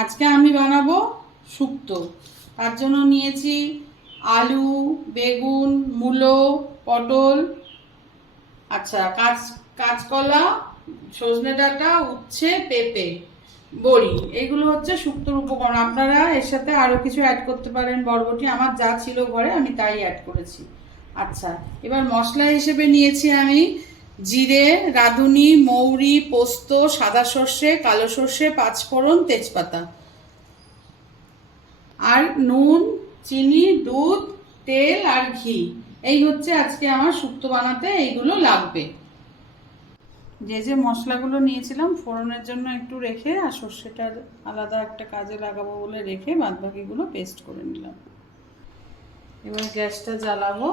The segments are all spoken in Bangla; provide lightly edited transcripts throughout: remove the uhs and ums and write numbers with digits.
আজকে আমি বানাবো শুক্তো। তার জন্য নিয়েছি আলু, বেগুন, মূলো, পটল, আচ্ছা কাঁচকলা, সজনে ডাঁটা, উচ্ছে, পেঁপে, বড়ি। এগুলো হচ্ছে শুক্তোর উপকরণ। আপনারা এর সাথে আরও কিছু অ্যাড করতে পারেন, বরবটি। আমার যা ছিল ঘরে আমি তাই অ্যাড করেছি। আচ্ছা, এবার মশলা হিসেবে নিয়েছি আমি জিরে, রাঁধুনি, মৌরি, পোস্ত, সাদা সর্ষে, কালো সর্ষে, পাঁচফোড়ন, তেজপাতা, আর নুন, চিনি, দুধ, তেল আর ঘি। এই হচ্ছে আজকে আমার শুক্তো বানাতে এইগুলো লাগবে। যে যে মশলাগুলো নিয়েছিলাম ফোড়নের জন্য একটু রেখে, আর সর্ষেটার আলাদা একটা কাজে লাগাবো বলে রেখে বাদবাকিগুলো পেস্ট করে নিলাম। এবার গ্যাসটা জ্বালাবো,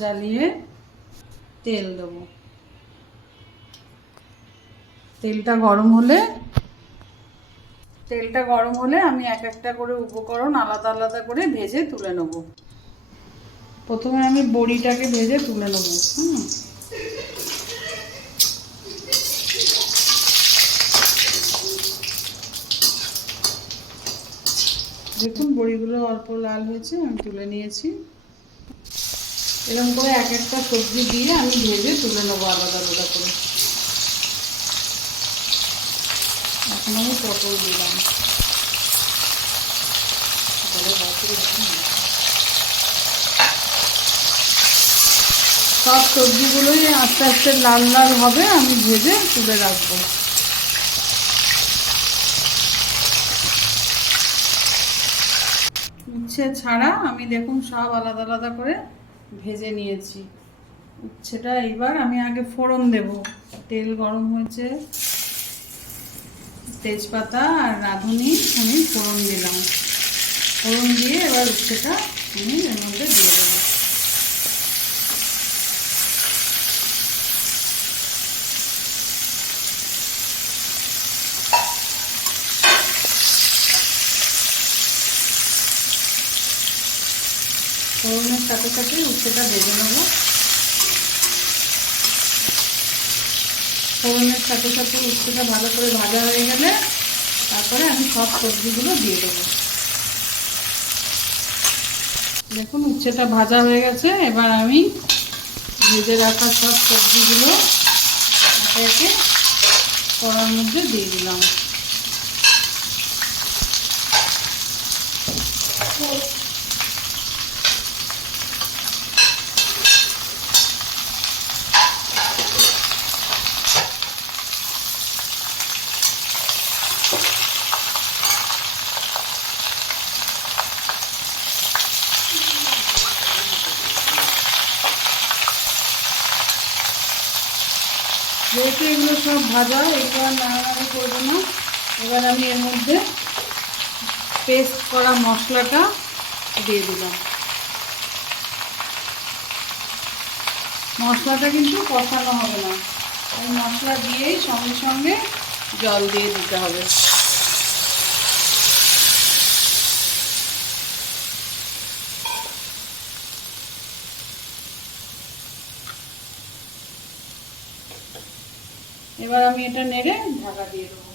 জ্বালিয়ে তেল দেবো। তেলটা গরম হলে আমি এক একটা করে উপকরণ আলাদা আলাদা করে ভেজে তুলে নেব। প্রথমে আমি বড়িটাকে ভেজে তুলে নেব। দেখুন বড়িগুলো অল্প লাল হয়েছে, আমি তুলে নিয়েছি। এরকম করে এক একটা সবজি দিয়ে আমি ভেজে তুলে নেবো আলাদা আলাদা করে। এখন আমি পটল দিলাম। সব সবজিগুলোই আস্তে আস্তে লাল লাল হবে, আমি ভেজে তুলে রাখবো। উচ্ছে ছাড়া আমি দেখুন সব আলাদা আলাদা করে ভেজে নিয়েছি। উচ্ছেটা এবার আমি আগে ফোড়ন দেব। তেল গরম হয়েছে, তেজপাতা আর রাঁধুনি আমি ফোড়ন দিলাম। ফোড়ন দিয়ে এবার উচ্ছেটা আমি এর মধ্যে দিয়ে দেবো। ফোড়নের সাথে সাথে উচ্ছেটা ভেজে নেব। ফোড়নের সাথে সাথে উচ্ছেটা ভালো করে ভাজা হয়ে গেলে তারপরে আমি সব সবজিগুলো দিয়ে দেবো। দেখুন উচ্ছেটা ভাজা হয়ে গেছে। এবার আমি ভেজে রাখা সব সবজিগুলো একে একে কড়ার মধ্যে দিয়ে দিলাম। যেহেতু এগুলো সব ভাজা, এগুলো আর নাড়ানাড়ি করবো না। এবার আমি এর মধ্যে পেস্ট করা মশলাটা দিয়ে দিলাম। মশলাটা কিন্তু কষানো হবে না, এই মশলা দিয়েই সঙ্গে সঙ্গে জল দিয়ে দিতে হবে। এবার আমি এটা নেড়ে ঢাকা দিয়ে দেবো।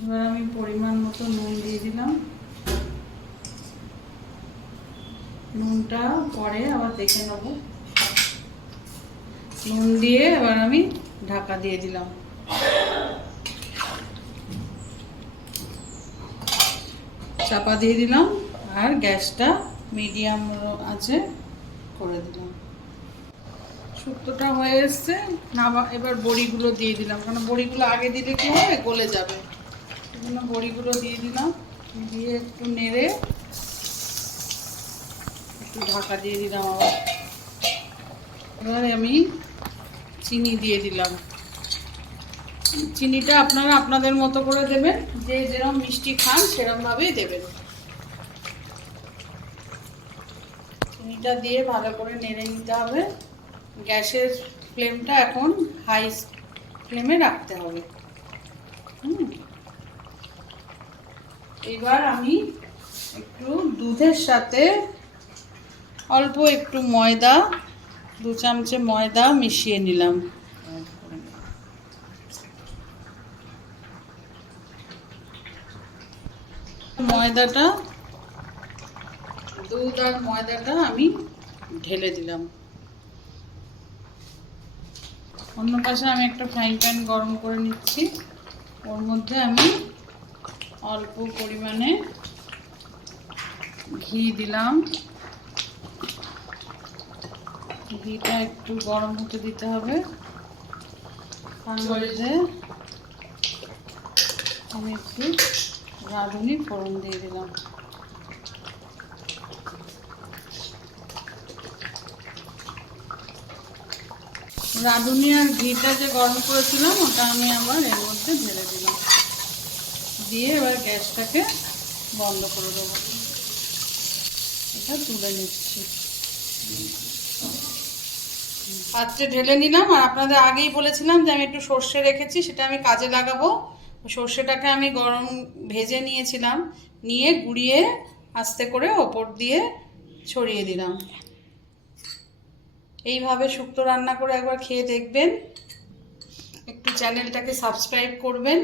এবার আমি পরিমাণ মতো নুন দিয়ে দিলাম। নুনটা পরে আবার দেখে নেব। নুন দিয়ে এবার আমি ঢাকা দিয়ে দিলাম। চাপা দিয়ে দিলাম আর গ্যাসটা মিডিয়াম আছে করে দিলাম। শুক্তোটা হয়ে এসছে না, এবার বড়িগুলো দিয়ে দিলাম, কারণ বড়িগুলো আগে দিলে কি হবে, গলে যাবে। সেজন্য বড়িগুলো দিয়ে দিলাম, দিয়ে একটু নেড়ে একটু ঢাকা দিয়ে দিলাম আবার। এবার আমি চিনি দিয়ে দিলাম। চিনিটা আপনারা আপনাদের মতো করে দেবেন, যে যেরকম মিষ্টি খান সেরকমভাবেই দেবেন। চিনিটা দিয়ে ভালো করে নেড়ে নিতে হবে। গ্যাসের ফ্লেমটা এখন হাই ফ্লেমে রাখতে হবে। এবার আমি একটু দুধের সাথে অল্প একটু ময়দা, 2 চামচে ময়দা মিশিয়ে নিলাম। ময়দাটা, দুধ আর ময়দাটা আমি ঢেলে দিলাম। অন্য পাশে আমি একটা ফ্রাইং প্যান গরম করে নিচ্ছি। ওর মধ্যে আমি অল্প পরিমাণে ঘি দিলাম। ঘিটা একটু গরম হতে দিতে হবে। তার মধ্যে আমি একটু রাঁধুনি ফোড়ন দিয়ে দিলাম। রাঁধুনি আর ঘিটা যে গরম করেছিলাম ওটা আমি আবার এর মধ্যে ঢেলে দিলাম, দিয়ে এবার গ্যাসটাকে বন্ধ করে দেবো। এটা তুলে নিচ্ছি, পাত্রে ঢেলে নিলাম। আর আপনাদের আগেই বলেছিলাম যে আমি একটু সর্ষে রেখেছি, সেটা আমি কাজে লাগাবো। সর্ষেটাকে আমি গরম ভেজে নিয়েছিলাম, নিয়ে গুঁড়িয়ে আস্তে করে ওপর দিয়ে ছড়িয়ে দিলাম। এইভাবে শুক্তো রান্না করে একবার খেয়ে দেখবেন। একটু চ্যানেলটাকে সাবস্ক্রাইব করবেন।